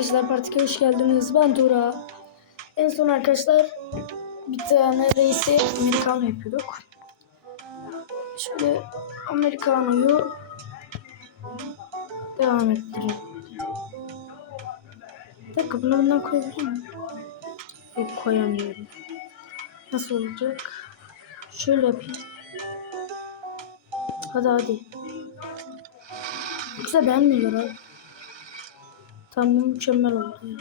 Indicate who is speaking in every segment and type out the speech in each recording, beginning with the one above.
Speaker 1: Arkadaşlar partiye hoş geldiniz. Ben Tura. En son arkadaşlar bir tane reisi Americano yapıyorduk. Şöyle Americano'yu devam ettirelim. Bir bunu bundan koyabilir miyim? Yok koyamıyorum. Nasıl olacak? Şöyle yapayım. Hadi hadi. Yoksa beğenmiyorlar abi. Tam mükemmel oldu. ya.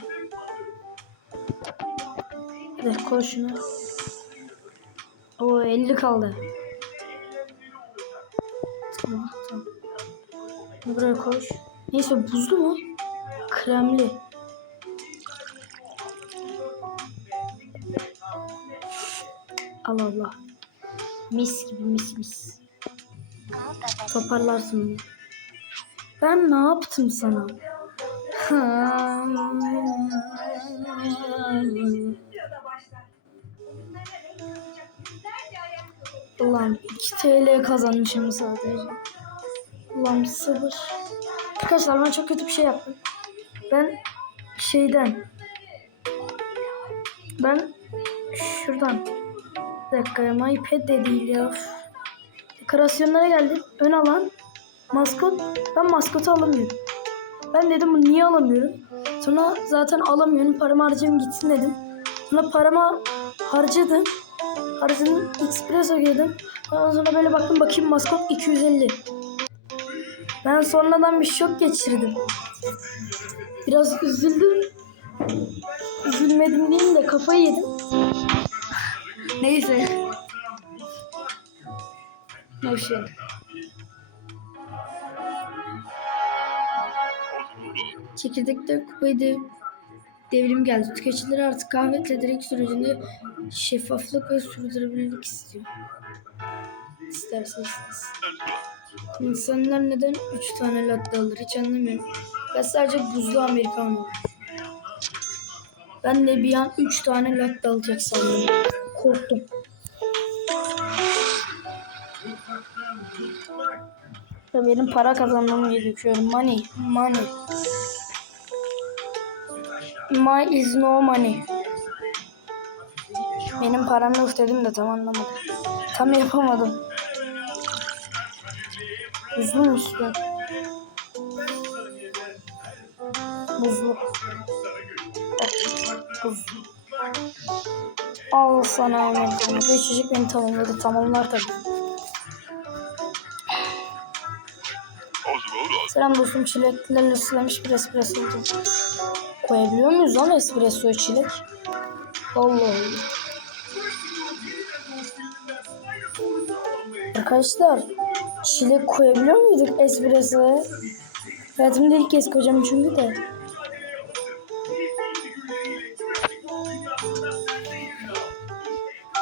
Speaker 1: Hadi koy şunu. Oo 50 kaldı. Tamam tamam. Buraya koy. Neyse buzlu mu? Kremli. Allah Allah. Mis gibi mis mis. Toparlarsın bunu. Ben ne yaptım sana? Ulan 2 TL kazanmışım sadece. Ulan sabır. Arkadaşlar ben çok kötü bir şey yaptım. Ben şeyden ben şuradan bir dakika ya iPad de değil ya. Dekorasyonlara geldim. Ön alan maskot. Ben maskotu alamıyorum. Ben dedim bunu niye alamıyorum? Sonra zaten alamıyorum. Paramı harcayayım gitsin dedim. Sonra paramı harcadım. Harcadım. Expresso girdim. Ondan sonra böyle baktım bakayım maskot 250. Ben sonradan bir şok geçirdim. Biraz üzüldüm. Üzülmedim diyeyim de kafayı yedim. Neyse. Hoş Çekirdekte kupayı dev, devrim geldi. Tüketiciler artık kahve tedarik sürecinde şeffaflık ve sürdürülebilirlik istiyor. İsterseniz. İnsanlar neden 3 tane latte alır hiç anlamıyorum. Ben sadece buzlu americano. alırım. Ben de bir an 3 tane latte alacak sandım. Korktum. Benim para kazanmam gerekiyor. Money, money. My is no money. Benim param yok dedim de tam anlamadım. Tam yapamadım. Buzlu mu istiyor? Buzlu. Buzlu. Al sana Amerikanı. Bu içecek beni tamamladı. Tamamlar tabii. Selam dostum çileklerle ıslamış bir espresso oldu. Koyabiliyor muyuz lan espresso çilek? Allah Allah. Arkadaşlar çilek koyabiliyor muyduk espressoya? Hayatımda ilk kez koyacağım çünkü de.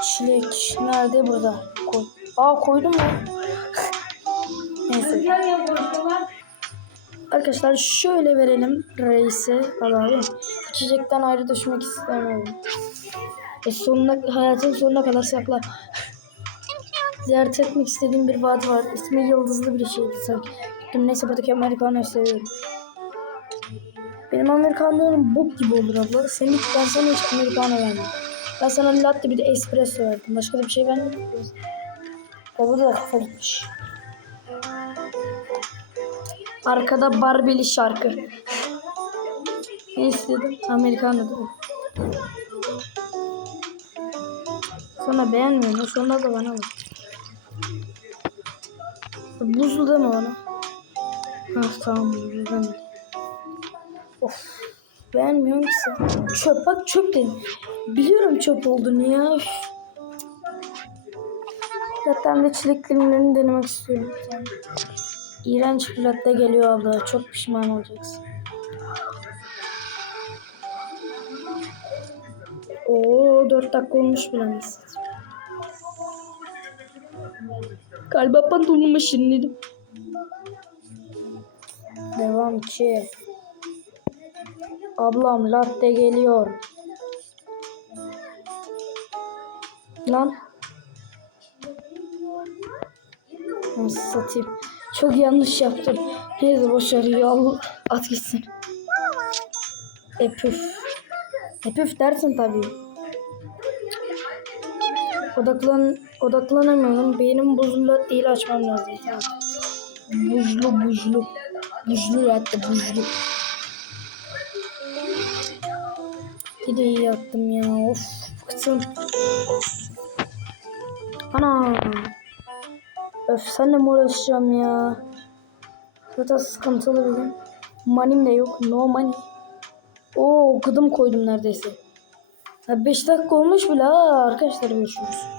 Speaker 1: Çilek nerede burada? Koy. Aa koydum mu? Neyse. Arkadaşlar şöyle verelim reise alalım. İçecekten ayrı düşmek istemiyorum. E sonuna, hayatın sonuna kadar sakla. Ziyaret etmek istediğim bir vaat var. İsmi yıldızlı bir şeydi sanki. Gittim neyse buradaki Amerikanı seviyorum. Benim Amerikanlarım bok gibi olur abla. Senin ben sana hiç Amerikanı vermem. Ben sana latte bir de espresso verdim. Başka da bir şey vermedim. Baba da kafa gitmiş. Arkada Barbie'li şarkı. ne istedim? Amerikanı değil mi? Sonra beğenmiyorum. Sonra da bana bak. Buzlu mi ona? Ha tamam buzlu değil. Of. Beğenmiyorum ki sen. Çöp bak çöp dedim. Biliyorum çöp olduğunu ya. Zaten de çileklerini denemek istiyorum. İğrenç bir latte geliyor abla. Çok pişman olacaksın. Oo 4 dakika olmuş bile nasıl. Galiba pantolonumu şirinledim. Devam ki. Ablam latte geliyor. Lan. Nasıl satayım? Çok yanlış yaptım. Neyse boşver ya al at gitsin. Epüf. Epüf dersin tabii. Odaklan, odaklanamıyorum. Beynim buzlu değil açmam lazım. Buzlu buzlu. Buzlu hatta buzlu. Bir de iyi yattım ya. Of bıktım. Ana. Öf senle mi uğraşacağım ya? Zaten sıkıntılı bir gün. Manim de yok. No money. Oo gıdım koydum neredeyse. 5 dakika olmuş bile ha. Arkadaşlar görüşürüz.